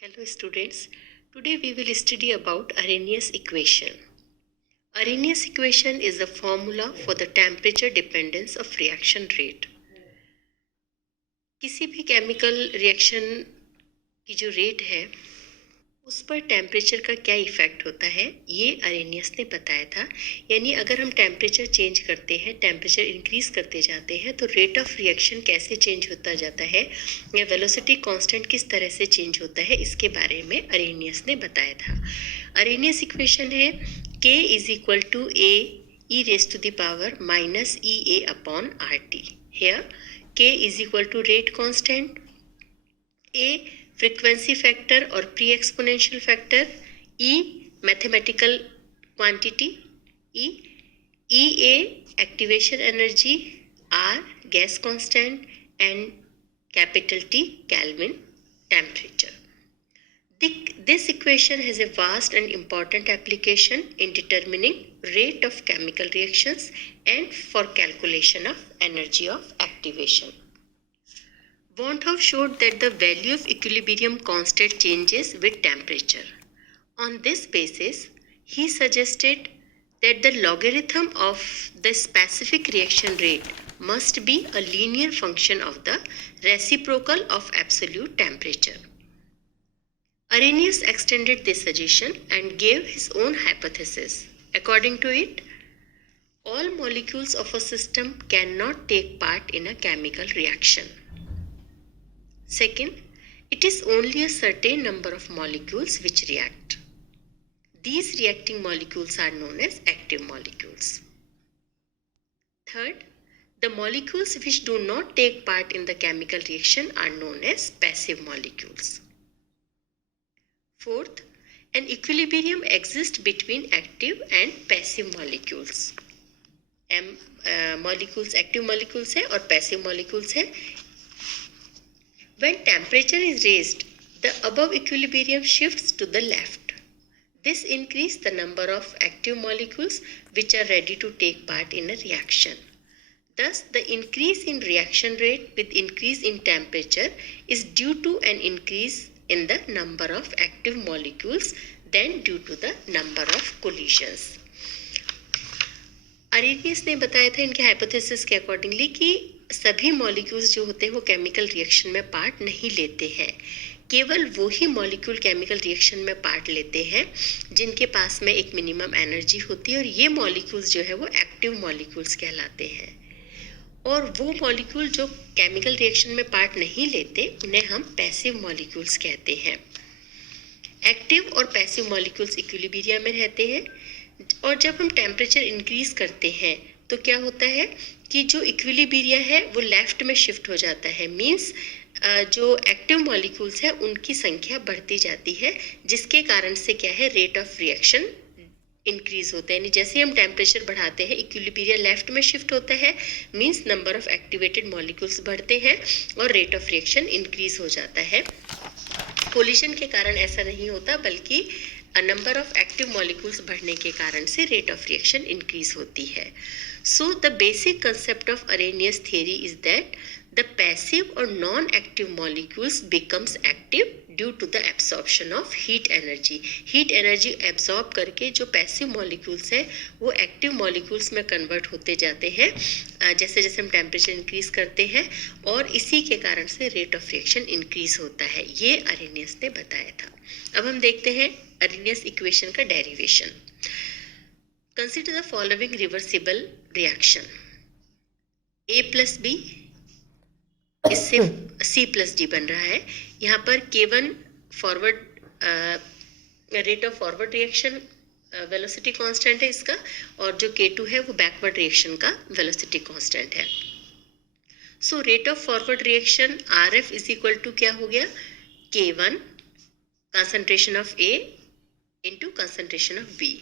Hello students, today we will study about Arrhenius equation. Arrhenius equation is the formula for the temperature dependence of reaction rate. किसी भी chemical reaction की जो rate है उस पर temperature का क्या इफ़ेक्ट होता है ये अरेनियस ने बताया था। यानी अगर हम टेम्परेचर चेंज करते हैं, टेम्परेचर इंक्रीज करते जाते हैं तो रेट ऑफ रिएक्शन कैसे चेंज होता जाता है या वेलोसिटी कांस्टेंट किस तरह से चेंज होता है, इसके बारे में अरेनियस ने बताया था। अरेनियस इक्वेशन है K is equal to A E raise to the power minus E A upon R T. Here K is equal to rate constant, A frequency factor or pre-exponential factor, E mathematical quantity, EA activation energy, R gas constant and capital T Kelvin temperature. This equation has a vast and important application in determining rate of chemical reactions and for calculation of energy of activation. Bonhoeffer showed that the value of equilibrium constant changes with temperature. On this basis, he suggested that the logarithm of the specific reaction rate must be a linear function of the reciprocal of absolute temperature. Arrhenius extended this suggestion and gave his own hypothesis. According to it, all molecules of a system cannot take part in a chemical reaction. Second, it is only a certain number of molecules which react. These reacting molecules are known as active molecules. Third, the molecules which do not take part in the chemical reaction are known as passive molecules. Fourth, an equilibrium exists between active and passive molecules. Molecules active molecules है और passive molecules है. When temperature is raised, the above equilibrium shifts to the left. This increases the number of active molecules which are ready to take part in a reaction. Thus, the increase in reaction rate with increase in temperature is due to an increase in the number of active molecules than due to the number of collisions. Arrhenius ने बताया था इनके hypothesis के accordingly कि सभी molecules जो होते हैं वो केमिकल रिएक्शन में पार्ट नहीं लेते हैं। केवल वो ही मॉलिक्यूल केमिकल रिएक्शन में पार्ट लेते हैं जिनके पास में एक मिनिमम एनर्जी होती है और ये मॉलिक्यूल्स जो है वो एक्टिव मॉलिक्यूल्स कहलाते हैं। और वो मॉलिक्यूल जो केमिकल रिएक्शन में पार्ट नहीं लेते उन्हें हम पैसिव मॉलिक्यूल्स कहते हैं। एक्टिव और पैसिव मॉलिक्यूल्स इक्विलिब्रियम में रहते हैं और जब हम टेम्परेचर इंक्रीज करते हैं तो क्या होता है कि जो इक्विलिब्रियम है वो लेफ्ट में शिफ्ट हो जाता है। मींस जो एक्टिव मॉलिक्यूल्स है उनकी संख्या बढ़ती जाती है जिसके कारण से क्या है रेट ऑफ रिएक्शन इंक्रीज होता है। यानी जैसे हम टेम्परेचर बढ़ाते हैं इक्विलिब्रियम लेफ्ट में शिफ्ट होता है, means number of activated molecules बढ़ते हैं और रेट ऑफ रिएक्शन इंक्रीज हो जाता है। कोलिजन के कारण ऐसा नहीं होता बल्कि नंबर ऑफ एक्टिव मॉलिक्यूल्स बढ़ने के कारण से रेट ऑफ रिएक्शन इंक्रीज होती है। So the basic concept of Arrhenius theory is that the passive or non-active molecules becomes active due to the absorption of heat energy. Heat energy absorb करके जो passive molecules है वो active molecules में convert होते जाते हैं जैसे जैसे हम temperature increase करते हैं और इसी के कारण से rate of reaction increase होता है। ये अरेनियस ने बताया था। अब हम देखते हैं अरेनियस इक्वेशन का derivation. Consider the following reversible reaction. A plus B इससे C प्लस डी बन रहा है। यहाँ पर K1 forward rate of forward reaction velocity constant है इसका और जो K2 है वो बैकवर्ड रिएक्शन का वेलोसिटी कांस्टेंट है। So rate of forward reaction RF is equal to क्या हो गया K1 concentration of A into concentration of B।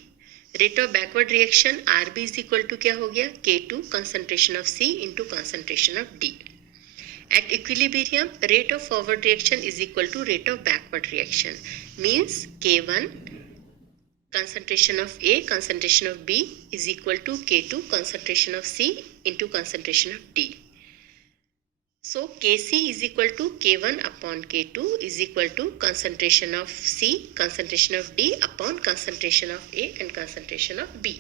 Rate of backward reaction RB is equal to क्या हो गया K2 concentration of C into concentration of D। At equilibrium, rate of forward reaction is equal to rate of backward reaction. Means K1 concentration of A, concentration of B is equal to K2 concentration of C into concentration of D. So Kc is equal to K1 upon K2 is equal to concentration of C, concentration of D upon concentration of A and concentration of B.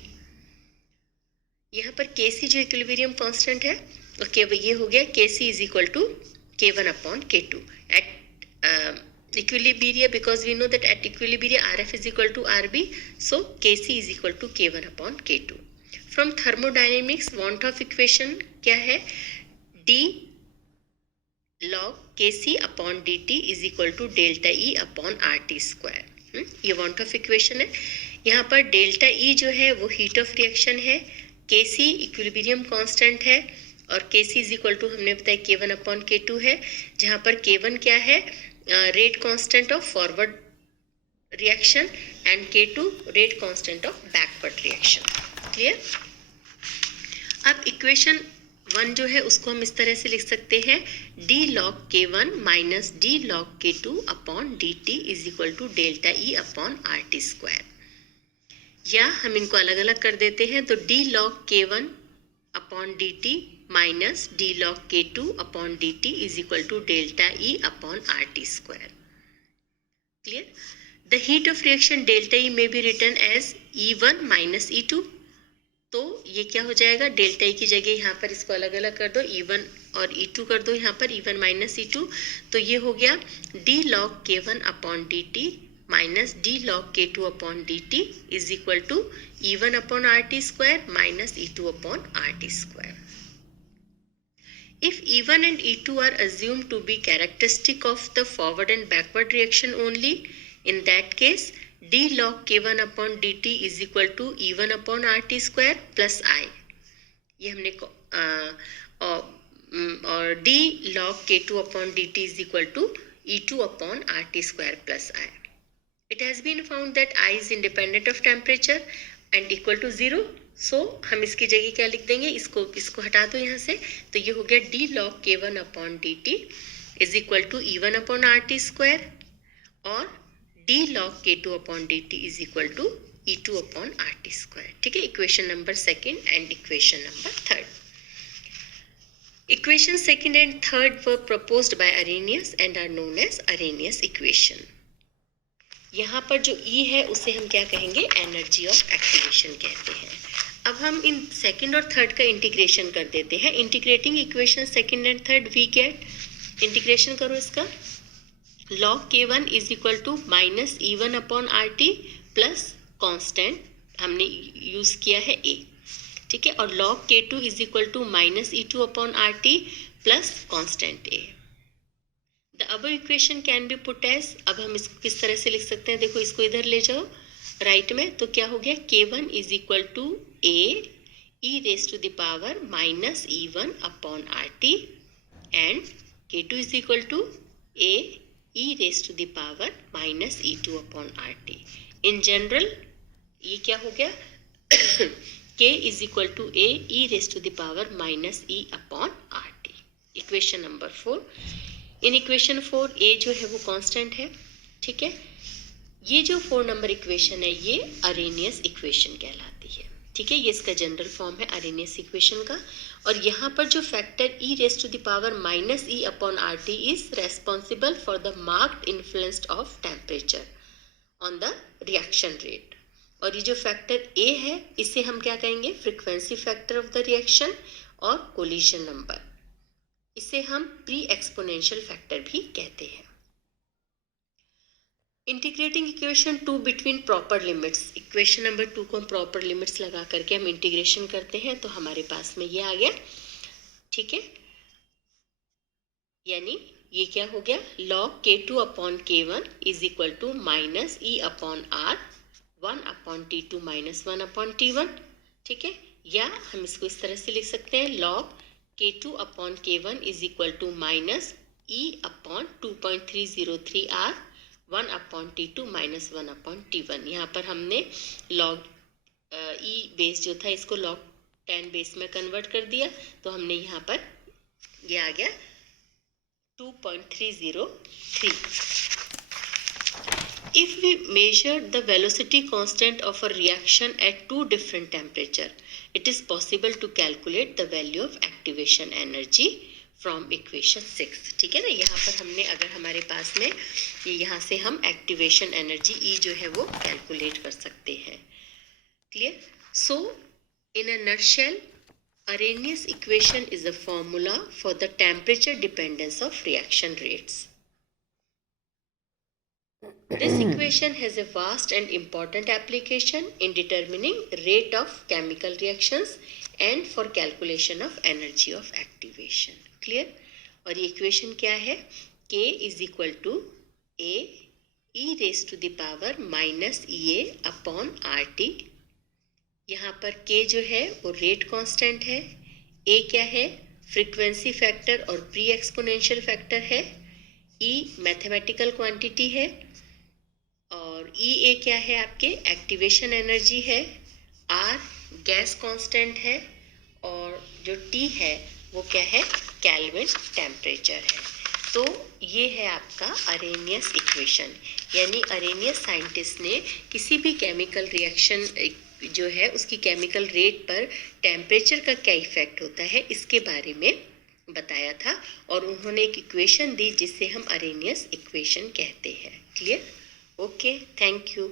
यहाँ पर Kc जो equilibrium constant है, okay, ये हो गया Kc is equal to K1 upon K2 at equilibria, because we know that at equilibria Rf is equal to Rb, so Kc is equal to K1 upon K2. From thermodynamics, want of equation क्या है? D log Kc upon dt is equal to delta E upon RT square. ये want of equation है. यहाँ पर delta E जो है वो heat of reaction है, Kc इक्विलिब्रियम कांस्टेंट है और Kc इज इक्वल टू हमने बताया K1 अपॉन K2 है, जहाँ पर K1 क्या है? Rate constant of forward reaction and K2 rate constant of backward reaction. Clear? अब इक्वेशन 1 जो है उसको हम इस तरह से लिख सकते हैं, d log K1 minus d log K2 upon dt is equal to delta E upon RT square. या हम इनको अलग अलग कर देते हैं, तो d log K1 upon dt minus d log K2 upon dt is equal to delta E upon RT square. Clear? The heat of reaction delta E में be written as E1 minus E2. तो ये क्या हो जाएगा? Delta E की जगह यहाँ पर इसको अलग अलग कर दो, E1 और E2 कर दो, यहाँ पर E1 माइनस E2. तो ये हो गया d log K1 upon dt minus d log K2 upon dt is equal to E1 upon RT square minus E2 upon RT square. If E1 and E2 are assumed to be characteristic of the forward and backward reaction only, in that case d log K1 upon dt is equal to E1 upon RT square plus I. ये हमने और d log K2 upon dt is equal to E2 upon RT square plus I. It has been found that I is independent of temperature and equal to 0. So हम इसकी जगह क्या लिख देंगे? इसको हटा दो यहाँ से, तो ये हो गया d log K1 upon dt is equal to E1 upon RT square और d log K2 upon dt is equal to E2 upon RT square. ठीक है, equation number second and equation number third. Equation second and third were proposed by Arrhenius and are known as Arrhenius equation. यहाँ पर जो E है उसे हम क्या कहेंगे? एनर्जी ऑफ एक्टिवेशन कहते हैं. अब हम इन सेकेंड और थर्ड का इंटीग्रेशन कर देते हैं. Integrating equation second and third we get, integration करो इसका, log K1 is equal to minus E1 upon RT plus constant हमने यूज किया है A. ठीक है, और log K2 is equal to minus E2 upon RT plus constant A. The above equation can be put as, अब हम इसको किस तरह से लिख सकते हैं? देखो, इसको इधर ले जाओ राइट में, तो क्या हो गया? K1 is equal to A e raise to the power minus E1 upon RT and K2 is equal to A e raised to the power minus E2 upon RT. In general, ये क्या हो गया? K is equal to A e raised to the power minus E upon RT. Equation number 4. In equation 4 A जो है वो constant है. ठीक है, ये जो 4 नंबर इक्वेशन है ये अरेनियस इक्वेशन कहलाती है. ठीक है, ये इसका जनरल फॉर्म है अरेनियस इक्वेशन का. और यहाँ पर जो factor e raise to the power minus E upon RT is responsible for the marked influence of temperature on the reaction rate. और ये जो फैक्टर A है इसे हम क्या कहेंगे? Frequency factor of the reaction और कोलिजन नंबर. इसे हम प्री एक्सपोनेंशियल फैक्टर भी कहते हैं. Integrating equation 2 between proper limits. Equation number 2 को हम प्रॉपर लिमिट्स लगा करके हम इंटीग्रेशन करते हैं, तो हमारे पास में ये आ गया. ठीक है, यानी ये क्या हो गया? log K2 upon K1 is equal to minus E upon R 1 upon T2 minus 1 upon T1. ठीक है, या हम इसको इस तरह से लिख सकते हैं, log K2 upon K1 is equal to minus E upon 2.303 R 1 upon T2 minus 1 upon T1. यहाँ पर हमने log E बेस जो था इसको log 10 बेस में कन्वर्ट कर दिया, तो हमने यहाँ पर ये आ गया 2.303. If we measure the velocity constant of a reaction at 2 different temperature, it is possible to calculate the value of activation energy from equation 6। ठीक है ना, यहाँ पर हमने, अगर हमारे पास में ये, यहाँ से हम एक्टिवेशन एनर्जी ई जो है वो कैलकुलेट कर सकते हैं। Clear? So in a nutshell, Arrhenius equation is a formula for the temperature dependence of reaction rates. This equation has a vast and important application in determining rate of chemical reactions and for calculation of energy of activation. Clear? और ये equation क्या है? K is equal to A e raised to the power minus EA upon RT. यहाँ पर K जो है वो rate constant है, A क्या है? फ्रीक्वेंसी फैक्टर और प्री एक्सपोनेंशियल फैक्टर है, E मैथमेटिकल क्वांटिटी है, और E क्या है आपके? एक्टिवेशन एनर्जी है, R गैस कांस्टेंट है, और जो T है वो क्या है? केल्विन टेम्परेचर है। तो ये है आपका अरेनियस इक्वेशन, यानी अरेनियस साइंटिस्ट ने किसी भी केमिकल रिएक्शन जो है उसकी केमिकल रेट पर टेम्परेचर का क्या इफेक्ट होता है इसके बारे में बताया था, और उन्होंने एक इक्वेशन दी जिससे हम अरेनियस इक्वेशन कहते हैं। क्लियर? Okay, thank you.